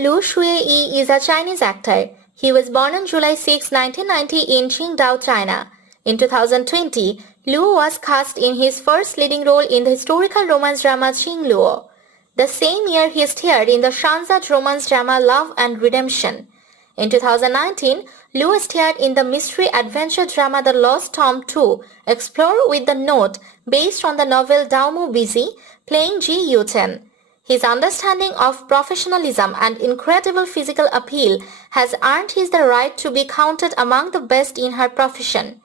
Liu Xue is a Chinese actor. He was born on July 6, 1990 in Qingdao, China. In 2020, Liu was cast in his first leading role in the historical romance drama Qing Luo. The same year he starred in the xianxia romance drama Love and Redemption. In 2019, Liu starred in the mystery adventure drama The Lost Tomb 2, Explore with the Note, based on the novel Daomu Biji, playing Jie Yuchen. His understanding of professionalism and incredible physical appeal has earned him the right to be counted among the best in her profession.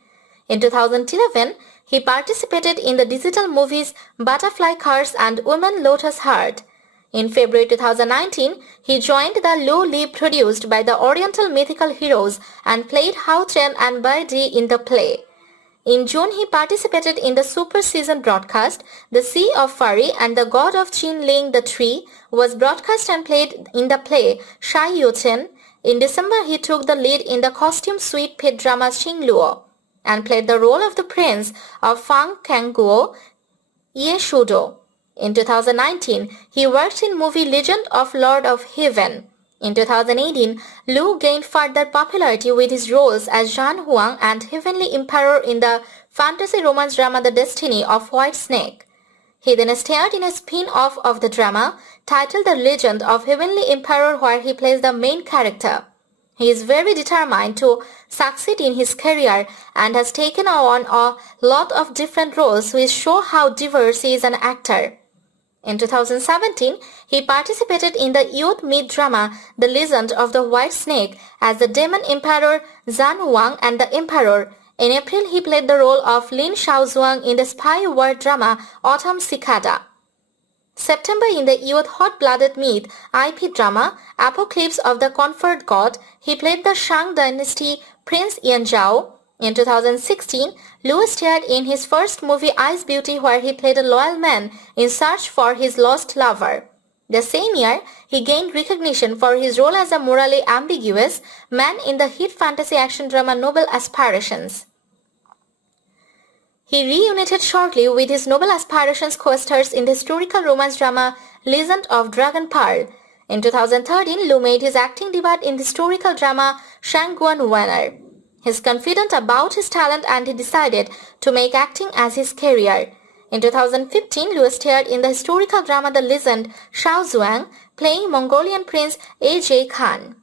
In 2011, he participated in the digital movies Butterfly Curse and Woman Lotus Heart. In February 2019, he joined the Liu Li produced by the Oriental Mythical Heroes and played Hao Chen and Bai Di in the play. In June, he participated in the super season broadcast The Sea of Fury and the God of Qin Ling the Tree was broadcast and played in the play Xie Yuchen. In December, he took the lead in the costume suite paid drama Qing Luo and played the role of the prince of Fang Kangguo, Ye Shudo. In 2019, he worked in movie Legend of Lord of Heaven. In 2018, Liu gained further popularity with his roles as Zhan Huang and Heavenly Emperor in the fantasy romance drama The Destiny of White Snake. He then starred in a spin-off of the drama titled The Legend of Heavenly Emperor where he plays the main character. He is very determined to succeed in his career and has taken on a lot of different roles which show how diverse he is an actor. In 2017, he participated in the youth mid-drama The Legend of the White Snake as the demon emperor Zhan Wang and the emperor. In April, he played the role of Lin Shaozhuang in the spy war drama Autumn Cicada. September, in the youth hot-blooded myth IP drama Apocalypse of the Conquered God, he played the Shang Dynasty Prince Yanzhao. In 2016, Liu starred in his first movie Ice Beauty where he played a loyal man in search for his lost lover. The same year, he gained recognition for his role as a morally ambiguous man in the hit fantasy action drama Noble Aspirations. He reunited shortly with his Noble Aspirations co-stars in the historical romance drama Legend of Dragon Pearl. In 2013, Liu made his acting debut in the historical drama Shangguan Wenner. He is confident about his talent and he decided to make acting as his career. In 2015, Liu starred in the historical drama The Legend Xiao Zhuang, playing Mongolian Prince A.J. Khan.